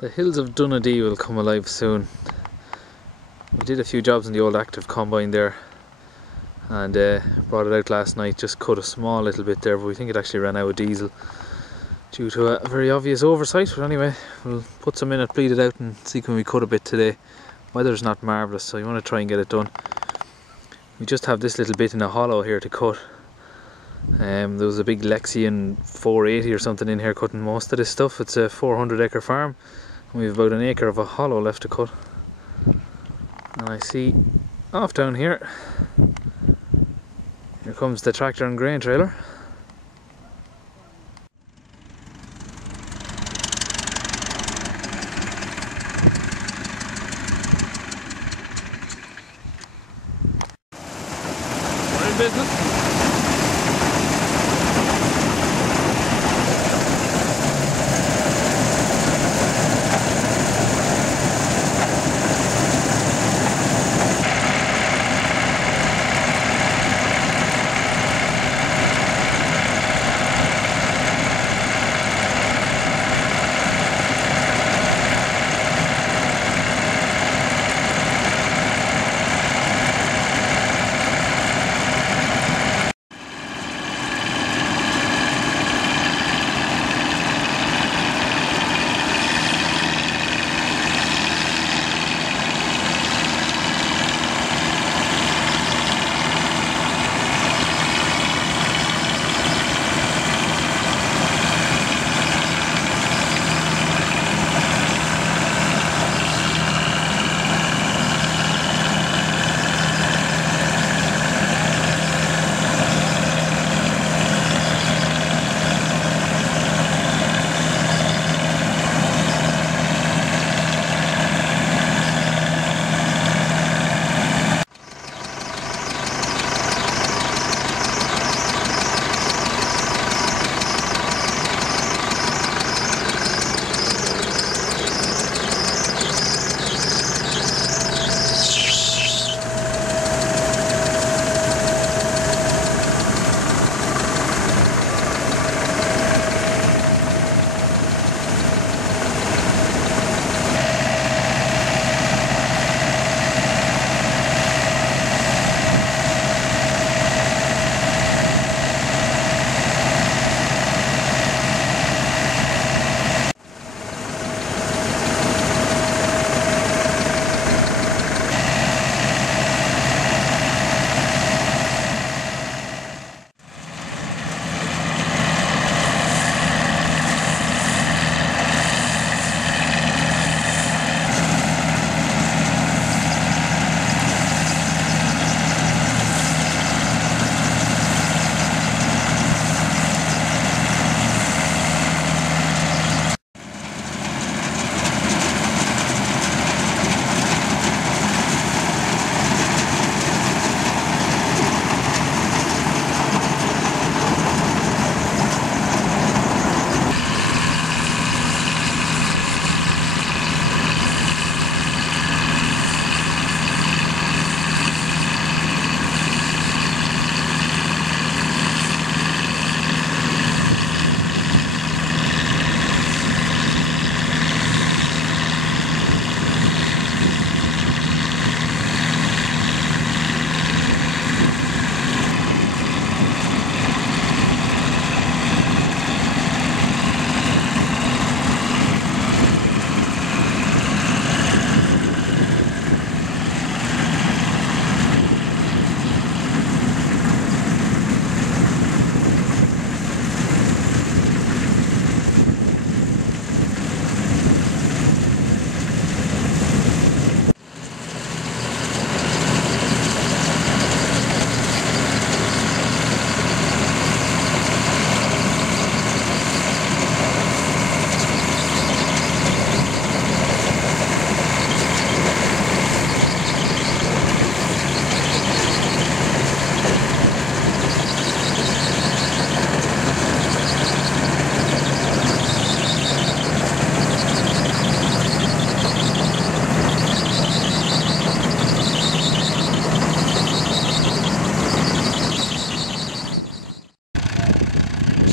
The hills of Dundee will come alive soon. We did a few jobs in the old Aktiv combine there and brought it out last night, just cut a small little bit there, but we think it actually ran out of diesel due to a very obvious oversight. But anyway, we'll put some in it, bleed it out and see can we cut a bit today. Weather's not marvellous, so you want to try and get it done. We just have this little bit in a hollow here to cut. There was a big Lexian 480 or something in here cutting most of this stuff. It's a 400 acre farm and we have about an acre of a hollow left to cut. And I see off down here comes the tractor and grain trailer. We're in business.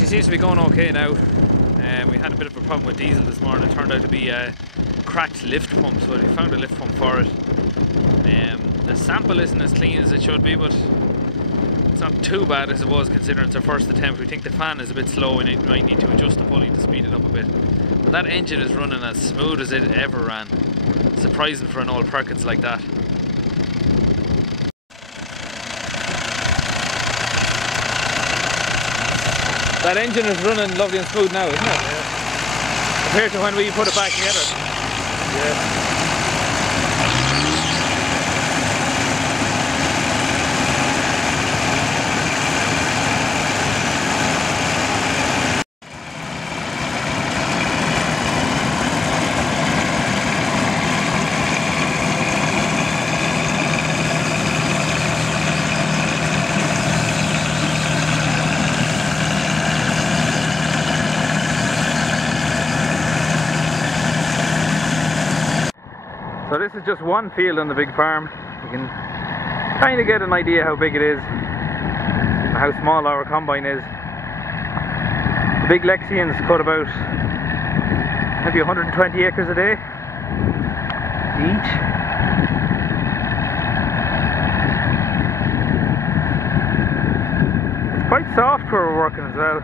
Seems to be going okay now. We had a bit of a problem with diesel this morning. It turned out to be a cracked lift pump, so we found a lift pump for it. The sample isn't as clean as it should be, but it's not too bad as it was considering it's our first attempt. We think the fan is a bit slow and it might need to adjust the pulley to speed it up a bit. But that engine is running as smooth as it ever ran. Surprising for an old Perkins like that. That engine is running lovely and smooth now, isn't it? Yeah. Compared to when we put it back together. Yeah. So this is just one field on the big farm. You can kind of get an idea how big it is and how small our combine is. The big Lexians cut about maybe 120 acres a day each. It's quite soft where we're working as well.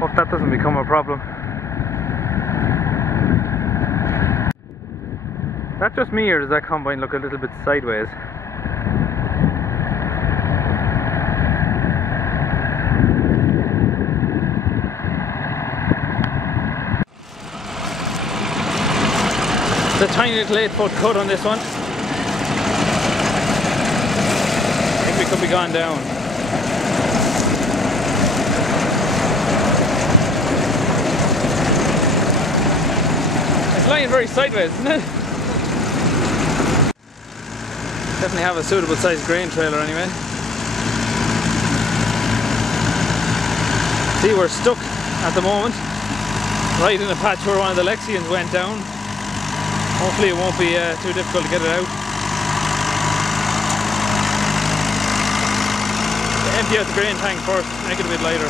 Hope that doesn't become a problem. That's just me, or does that combine look a little bit sideways? It's a tiny little 8-foot cut on this one. I think we could be gone down. Lying very sideways, isn't it? Definitely have a suitable sized grain trailer anyway. See, we're stuck at the moment, right in a patch where one of the Lexians went down. Hopefully it won't be too difficult to get it out. Empty out the grain tank first, make it a bit lighter.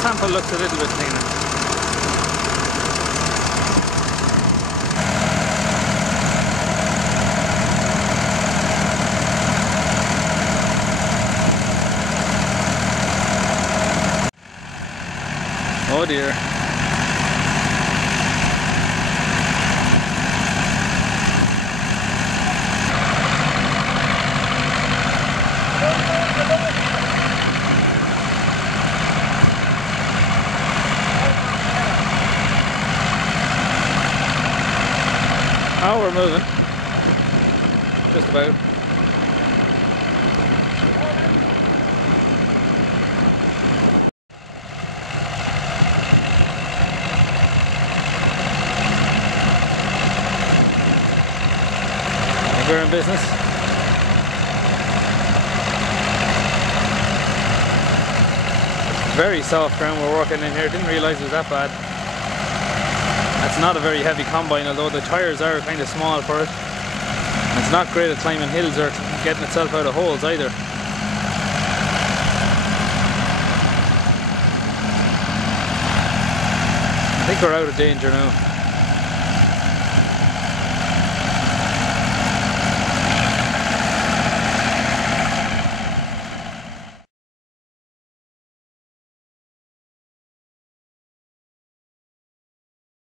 Sample looks a little bit cleaner. Oh dear. Oh, we're moving. Just about. We're in business. Very soft ground we're working in here. Didn't realise it was that bad. It's not a very heavy combine, although the tyres are kind of small for it. It's not great at climbing hills or getting itself out of holes either. I think we're out of danger now.